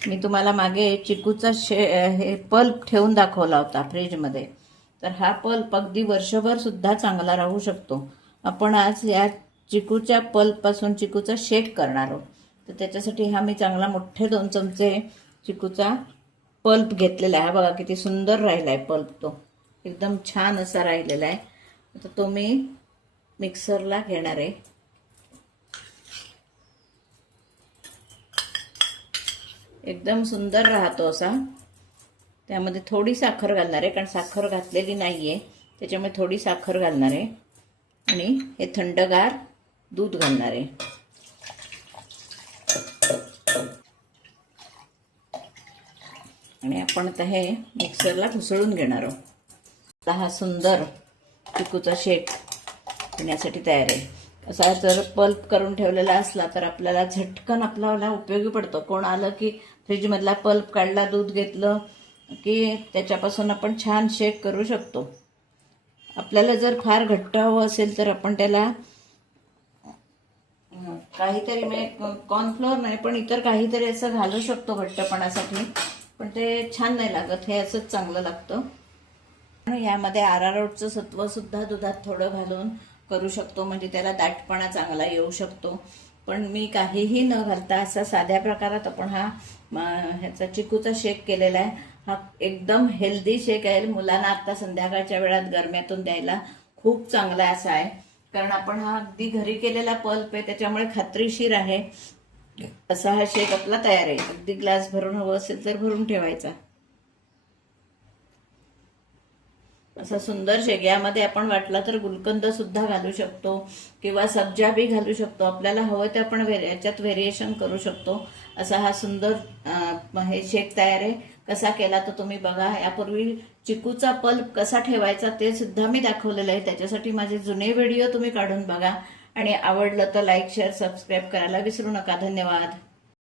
मी तुम्हाला मागे चिकूचा हे पल्प ठेवून दाखवला होता फ्रीजमध्ये. तर हा पल्प अगदी वर्षभर सुद्धा चांगला राहू शकतो. आपण आज या चिकूच्या पल्पपासून चिकूचा शेक करणार आहोत. तर त्याच्यासाठी हा मी चांगला मोठे 2 चमचे चिकूचा पल्प घेतलेला आहे. बघा किती सुंदर राहिला आहे पल्प, तो एकदम छान असा राहिलेला आहे. आता तो मी मिक्सरला घेणार आहे. एकदम सुंदर राहतो असा. त्यामध्ये थोडी साखर घालणार आहे, कारण साखर घातलेली नाही आहे, त्याच्यामुळे थोडी साखर घालणार आहे. आणि हे थंडगार दूध घालणार आहे. आणि आपण आता हे मिक्सरला घुसळून घेणार आहोत. हा सुंदर चिकूचा शेक पिण्यासाठी तयार आहे. असा जर पल्प करून ठेवलेला असला तर आपल्याला झटकन आपल्याला उपयोगी पडतो. कोण आलं की फ्रीजमधला पल्प काढला, दूध घेतलं की त्याच्यापासून आपण छान शेक करू शकतो. आपल्याला जर फार घट्ट हवं असेल तर आपण त्याला काहीतरी म्हणजे कॉर्नफ्लोअर नाही पण इतर काहीतरी असं घालू शकतो घट्टपणासाठी, पण ते छान नाही लागत. हे असंच चांगलं लागतं. यामध्ये आरारोटचं सत्व सुद्धा दुधात थोडं घालून करू शकतो, म्हणजे त्याला दाटपणा चांगला येऊ शकतो. पण मी काहीही न घालता असा साध्या प्रकारात आपण ह्याचा चिकूचा शेक केलेला आहे. हा एकदम हेल्दी शेक आहे. मुलांना आता संध्याकाळच्या वेळात गरम्यातून द्यायला खूप चांगला असा आहे, कारण आपण हा अगदी घरी केलेला पल्प आहे, त्याच्यामुळे खात्रीशीर आहे. असा हा शेक आपला तयार आहे. अगदी ग्लास भरून हवं असेल तर भरून ठेवायचा. असा सुंदर शेक. यामध्ये आपण वाटला तर गुलकंद सुद्धा घालू शकतो किंवा सब्जा बी घालू शकतो. आपल्याला हवं ते आपण याच्यात व्हेरिएशन करू शकतो. असा हा सुंदर हे शेक तयार आहे. कसा केला तर तुम्ही बघा. यापूर्वी चिकूचा पल्प कसा ठेवायचा ते सुद्धा मी दाखवलेलं आहे. त्याच्यासाठी माझे जुने व्हिडिओ तुम्ही काढून बघा. आणि आवडलं तर लाईक, शेअर, सबस्क्राईब करायला विसरू नका. धन्यवाद.